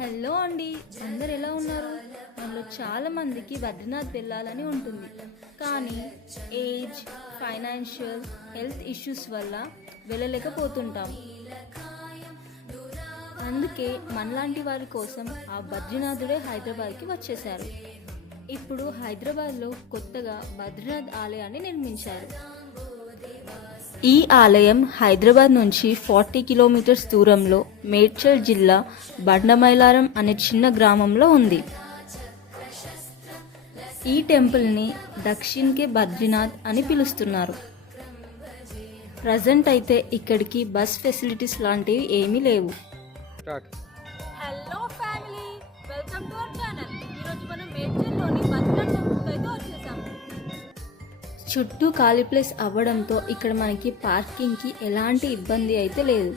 Hello అండి, అందరు ఎలా ఉన్నారు? మనలో చాలా మందికి బద్రీనాథ్ వెళ్ళాలని ఉంటుంది, కానీ ఏజ్, ఫైనాన్షియల్, హెల్త్ ఇష్యూస్ వల్ల వెళ్ళలేకపోతుంటాం. అందుకే మనలాంటి వారి కోసం ఆ బద్రీనాథుడే హైదరాబాద్కి వచ్చేశారు. ఇప్పుడు హైదరాబాద్లో కొత్తగా బద్రీనాథ్ ఆలయాన్ని నిర్మించారు. ఈ ఆలయం హైదరాబాద్ నుంచి 40 కిలోమీటర్స్ దూరంలో మేడ్చల్ జిల్లా బండమైలారం అనే చిన్న గ్రామంలో ఉంది. ఈ టెంపుల్ని దక్షిణ్ కే బద్రీనాథ్ అని పిలుస్తున్నారు. ప్రజెంట్ అయితే ఇక్కడికి బస్ ఫెసిలిటీస్ లాంటివి ఏమీ లేవు. Hello family, welcome to our channel. ఈరోజు మనం మేడ్చల్లోని బద్రీనాథ్ టెంపుల్కి అయితే వచ్చేసాము. చుట్టూ ఖాళీ ప్లేస్ అవ్వడంతో ఇక్కడ మనకి పార్కింగ్కి ఎలాంటి ఇబ్బంది అయితే లేదు.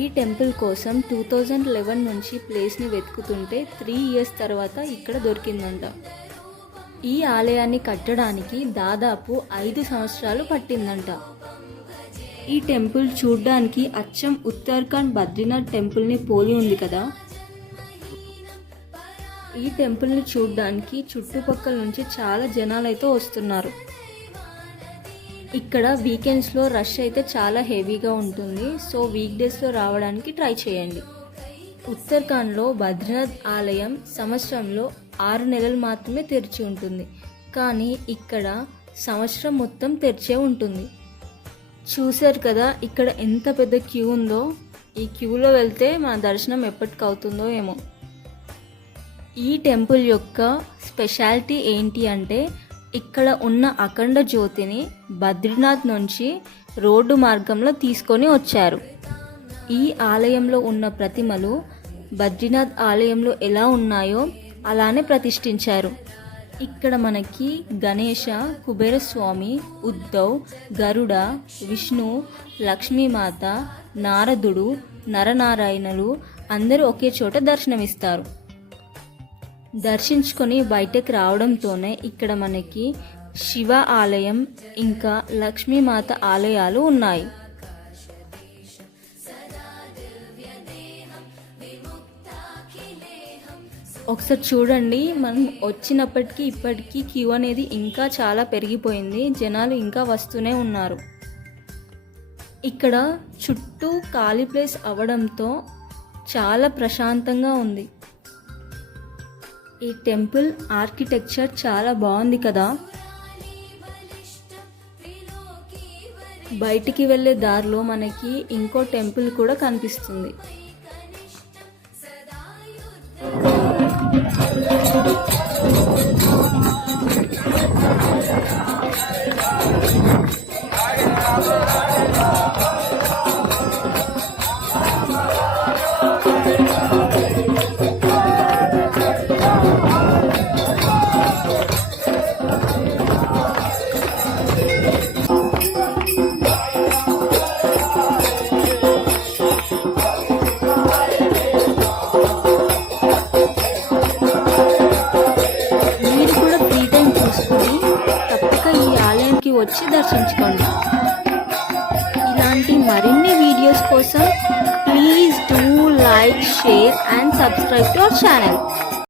ఈ టెంపుల్ కోసం 2011 నుంచి ప్లేస్ని వెతుకుతుంటే 3 ఇయర్స్ తర్వాత ఇక్కడ దొరికిందంట. ఈ ఆలయాన్ని కట్టడానికి దాదాపు 5 సంవత్సరాలు పట్టిందంట. ఈ టెంపుల్ చూడ్డానికి అచ్చం ఉత్తరాఖండ్ బద్రీనాథ్ టెంపుల్ని పోలి ఉంది కదా. ఈ టెంపుల్ని చూడ్డానికి చుట్టుపక్కల నుంచి చాలా జనాలు అయితే వస్తున్నారు. ఇక్కడ వీకెండ్స్లో రష్ అయితే చాలా హెవీగా ఉంటుంది, సో వీక్ డేస్లో రావడానికి ట్రై చేయండి. ఉత్తరాఖండ్లో బద్రీనాథ్ ఆలయం సంవత్సరంలో 6 నెలలు మాత్రమే తెరిచి ఉంటుంది, కానీ ఇక్కడ సంవత్సరం మొత్తం తెరిచే ఉంటుంది. చూశారు కదా ఇక్కడ ఎంత పెద్ద క్యూ ఉందో. ఈ క్యూలో వెళ్తే మన దర్శనం ఎప్పటికి అవుతుందో ఏమో. ఈ టెంపుల్ యొక్క స్పెషాలిటీ ఏంటి అంటే ఇక్కడ ఉన్న అఖండ జ్యోతిని బద్రీనాథ్ నుంచి రోడ్డు మార్గంలో తీసుకొని వచ్చారు. ఈ ఆలయంలో ఉన్న ప్రతిమలు బద్రీనాథ్ ఆలయంలో ఎలా ఉన్నాయో అలానే ప్రతిష్ఠించారు. ఇక్కడ మనకి గణేష, కుబేరస్వామి, ఉద్ధవ్, గరుడ, విష్ణు, లక్ష్మీమాత, నారదుడు, నరనారాయణులు అందరూ ఒకే చోట దర్శనమిస్తారు. దర్శించుకొని బయటకు రావడంతోనే ఇక్కడ మనకి శివ ఆలయం ఇంకా లక్ష్మీమాత ఆలయాలు ఉన్నాయి. ఒకసారి చూడండి, మనం వచ్చినప్పటికీ ఇప్పటికీ క్యూ అనేది ఇంకా చాలా పెరిగిపోయింది. జనాలు ఇంకా వస్తూనే ఉన్నారు. ఇక్కడ చుట్టూ ఖాళీ ప్లేస్ అవ్వడంతో చాలా ప్రశాంతంగా ఉంది. ఈ టెంపుల్ ఆర్కిటెక్చర్ చాలా బాగుంది కదా. బయటికి వెళ్ళే దారిలో మనకి ఇంకో టెంపుల్ కూడా కనిపిస్తుంది. వచ్చి దర్శించుకోండి. ఇలాంటి మరిన్ని వీడియోస్ కోసం please do like, share and subscribe to our channel.